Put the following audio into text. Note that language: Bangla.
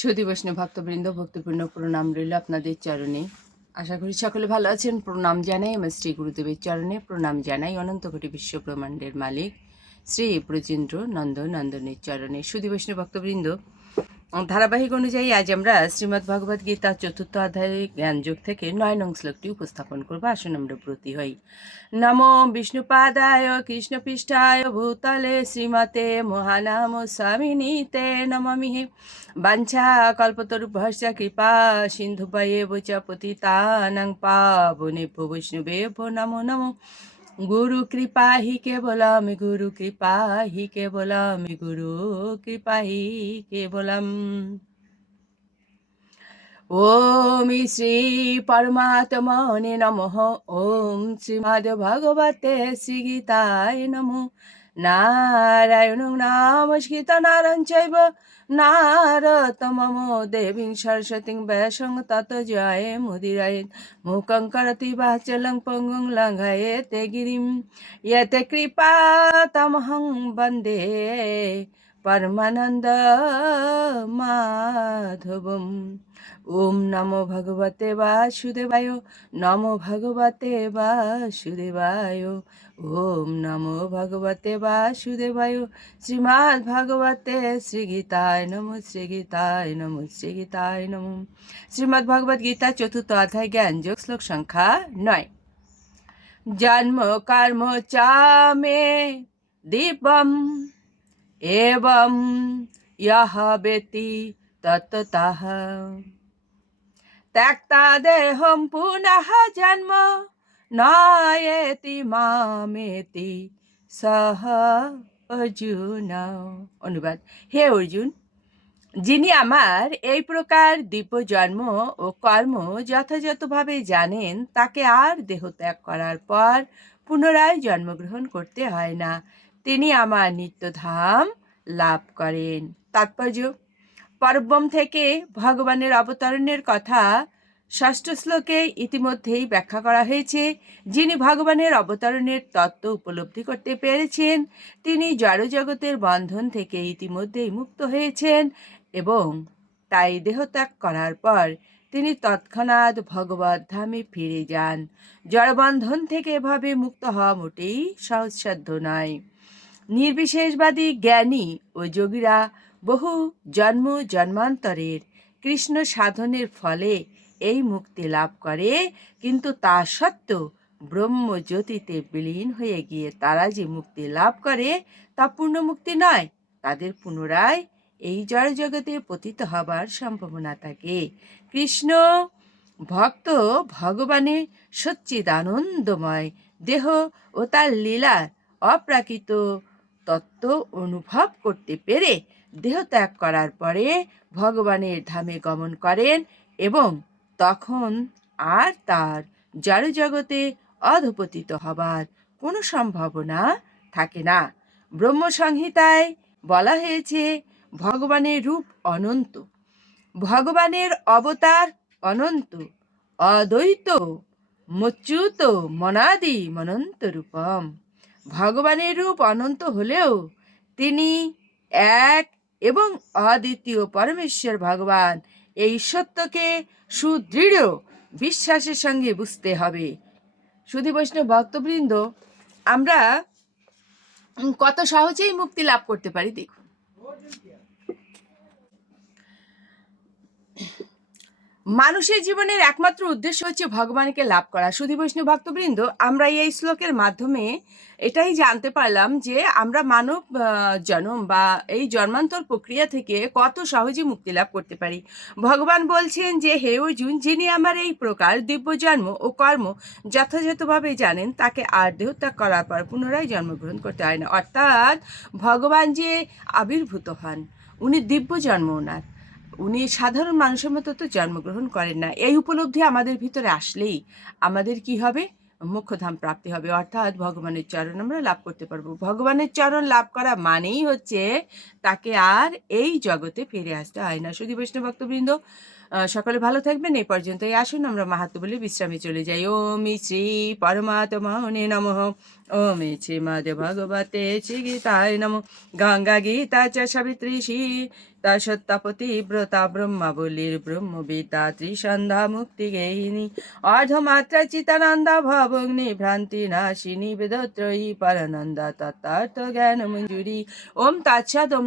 সুদী বৈষ্ণব ভক্তবৃন্দ, ভক্তিপূর্ণ প্রণাম রইল আপনাদের চরণে। আশা করি সকলে ভালো আছেন। প্রণাম জানাই আমার শ্রী গুরুদেবের চরণে। প্রণাম জানাই অনন্ত কোটি বিশ্ব ব্রহ্মাণ্ডের মালিক শ্রী ব্রজেন্দ্র নন্দ নন্দনের চরণে। সুদী বৈষ্ণব ভক্তবৃন্দ ধারাবাহিক অনুযায়ী আজ আমরা শ্রীমদ্ ভগবদ গীতা চতুর্থ অধ্যায় জ্ঞানযোগ থেকে নয় নং শ্লোকটি উপস্থাপন করব। আসুন আমরা ব্রতী হই। নমো বিষ্ণুপাদায় কৃষ্ণপৃষ্ঠায় ভূতলে শ্রীমতে মহানাম স্বামিনীতে নমামিহে বাঞ্ছা কল্পতরূপ কল্পতরুভ্যশ্চ কৃপা সিন্ধুপয়ে চ পতিতানাং পাবনে বৈষ্ণবে নমো নমো। গুরু কৃপা হি কেবলম গুরু কৃপা হি কেবলম গুরু কৃপা হি কেবলম ওম শ্রী পরমাত্মনে নম ওম শ্রীমদ্ ভগবতে শ্রীগীতায় নমঃ নারায়ণ নমস্কৃত নারায়ণ চৈব নারতমম দেবীং সরস্বতীং ব্যাসং তত জয় মুদিরায় মুখং করতি বাচলং পঙ্গুং লঙ্ঘয়ে তে গিরিম ইয়তে কৃপা তমহং বন্দে পরমানন্দ মাধবম ওম নমো ভগবতে বাসুদেবায়, নমো ভগবতে বাসুদেবায়, ওম নমো ভগবতে বাসুদেবায়, শ্রীমদ্ ভগবতে শ্রীগীতায় নমো শ্রীগীতায় নমো শ্রীগীতায় নমো। শ্রীমদ্ ভগবদ গীতা চতুর্থ অধ্যায়, জ্ঞান যোগ শ্লোক সংখ্যা নয়। জন্ম কর্ম চা মে দীপম, এবং ইহ বেতি তত্ততঃ ত্যক্তা দেহম পুনঃ জন্ম, নয়েতি মামেতি সহ অর্জুন। অনুবাদ। হে অর্জুন, যিনি আমার এই প্রকার দিব্য জন্ম ও কর্ম যথাযথভাবে জানেন, তাকে আর দেহত্যাগ করার পর পুনরায় জন্মগ্রহণ করতে হয় না। তিনি আমার নিত্যধাম লাভ করেন। তাৎপর্য পরব্রম থেকে ভগবানের অবতরণের কথা ষষ্ঠ শ্লোকে ইতিমধ্যেই ব্যাখ্যা করা হয়েছে, যিনি ভগবানের অবতরণের তত্ত্ব উপলব্ধি করতে পেরেছেন, তিনি জড়জগতের বন্ধন থেকে ইতিমধ্যেই মুক্ত হয়েছেন এবং তাই দেহত্যাগ করার পর তিনি তৎক্ষণাৎ ভগবত ধামে ফিরে যান। জড়বন্ধন থেকে এভাবে মুক্ত হওয়া মোটেই সহজসাধ্য নয়। নির্বিশেষবাদী জ্ঞানী ও যোগীরা বহু জন্ম জন্মান্তরের কৃষ্ণ সাধনের ফলে এই মুক্তি লাভ করে। কিন্তু তা সত্ত্বেও ব্রহ্মজ্যোতিতে বিলীন হয়ে গিয়ে তারা যে মুক্তি লাভ করে, তা পূর্ণ মুক্তি নয়। তাদের পুনরায় এই জড় জগতে পতিত হবার সম্ভাবনা থাকে। কৃষ্ণ ভক্ত ভগবানের সচ্চিদানন্দময় দেহ ও তার লীলার অপ্রাকৃত তত্ত্ব অনুভব করতে পেরে দেহ ত্যাগ করার পরে ভগবানের ধামে গমন করেন এবং তখন আর তার জড় জগতে অধপতিত হবার কোনো সম্ভাবনা থাকে না। ব্রহ্মসংহিতায় বলা হয়েছে, ভগবানের রূপ অনন্ত। ভগবানের অবতার অনন্ত, অদ্বৈত, মচ্যুত, মনাদি, মনন্ত রূপম। ভগবানের রূপ অনন্ত হলেও তিনি এক এবং অদ্বিতীয় পরমেশ্বর ভগবান এই সত্যকে সুদৃঢ় বিশ্বাসের সঙ্গে বুঝতে হবে। সুধী বৈষ্ণব ভক্তবৃন্দ, আমরা কত সহজেই মুক্তি লাভ করতে পারি, দেখুন। মানুষের জীবনের একমাত্র উদ্দেশ্য হচ্ছে ভগবানকে লাভ করা। সুধী বৈষ্ণব ভক্তবৃন্দ, আমরা এই শ্লোকের মাধ্যমে এটাই জানতে পারলাম যে আমরা মানব জন্ম বা এই জন্মান্তর প্রক্রিয়া থেকে কত সহজে মুক্তি লাভ করতে পারি। ভগবান বলছেন যে, হে অর্জুন, যিনি আমার এই প্রকার দিব্য জন্ম ও কর্ম যথাযথভাবে জানেন, তাকে আর দেহত্যাগ করার পর পুনরায় জন্মগ্রহণ করতে হয় না। অর্থাৎ ভগবান যে আবির্ভূত হন, উনি দিব্য জন্ম ওনার। উনি সাধারণ মানুষের মতো তো জন্মগ্রহণ করেন না। এই উপলব্ধি আমাদের ভিতরে আসলেই আমাদের কি হবে? মুখ্যধাম প্রাপ্তি হবে। অর্থাৎ ভগবানের চরণ আমরা লাভ করতে পারব। ভগবানের চরণ লাভ করা মানেই হচ্ছে তাকে আর এই জগতে ফিরে আসতে হয় না। শুধু বৈষ্ণব ভক্তবৃন্দ সকলে ভালো থাকবেন। এই পর্যন্তই আসুন। আমরা মাহাত্ম বলে বিশ্রামে চলে যাই। ওমি শ্রী পরমাত্মা নে নম মি শ্রী মাধ ভগবতে শ্রী গীতায় নম। গঙ্গা গীতা চ সাবিত্রী শ্রী তা সত্যপতি ব্রতা ব্রহ্মা বলির ব্রহ্মবিতা ত্রিসন্ধা মুক্তি গেহিনী। অর্ধমাত্রা চিতানন্দা ভবগ্নি ভ্রান্তি নাশিনী বেদত্রয়ী পরানন্দা তত্ত্বার্থ জ্ঞান মঞ্জুরি। ওম তাচ্ছাদ ওম